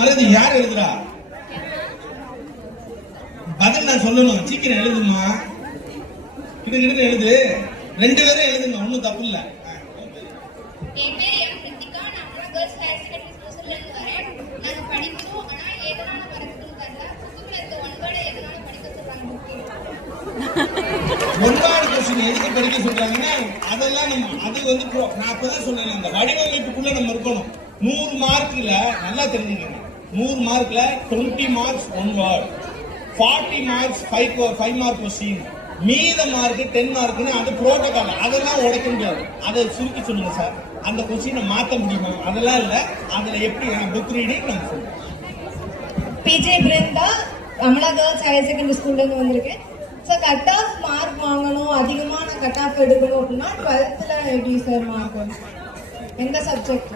மருது யார் எழுதுறா? பதில் நான் சொல்லணும், சீக்கிரம் எழுதுமா, கிட்ட எழுது. 2 பேரும் எழுதுங்க, ஒன்னும் தப்பு இல்ல. என் பேர் எம் கிருத்திகா, நான் கேர்ள்ஸ் ஹையர் செகண்டரி ஸ்கூல்ல இருந்து வரேன். நாங்க படிக்கிறோம், ஆனா எதனால வரதுன்னு தெரியல. புக்குல இருக்க ஒன்வேர்ட் எதனால படிக்க சொல்றாங்க? ஒன்றாவது கொஸ்டின் எதுக்கு படிக்க சொல்றாங்கன்னா, அதெல்லாம் நம்ம அது வந்து நான் அப்பதான் சொன்னேன், அந்த வடிவமைப்புக்குள்ள நம்ம இருக்கணும். 100 மார்க்ல நல்லா தெரிஞ்சுக்கணும், 100 மார்க்ல 20 marks one word, 40 marks 5 mark question, மீத மார்க் 10 மார்க்னு அது புரோட்டோகால். அதெல்லாம் உடைக்க முடியாது. அதை சுருக்கி சொல்லுங்க சார், அந்த கொஸ்டினை மாத்த முடியுமா? அதெல்லாம் இல்ல. அதுல எப்படி புக் ரீடிங் நான் சொல்றேன். PJ Brinda, Amala girls higher secondary ஸ்கூல்ல இருந்து வந்திருக்கேன். சார் கட் ஆஃப் மார்க் வாங்கணும், அதிகமா நான் கட் ஆஃப் எடுக்கணும் அப்படின்னா 12th எப்படி சார் மார்க் வரும்? எந்த சப்ஜெக்ட்?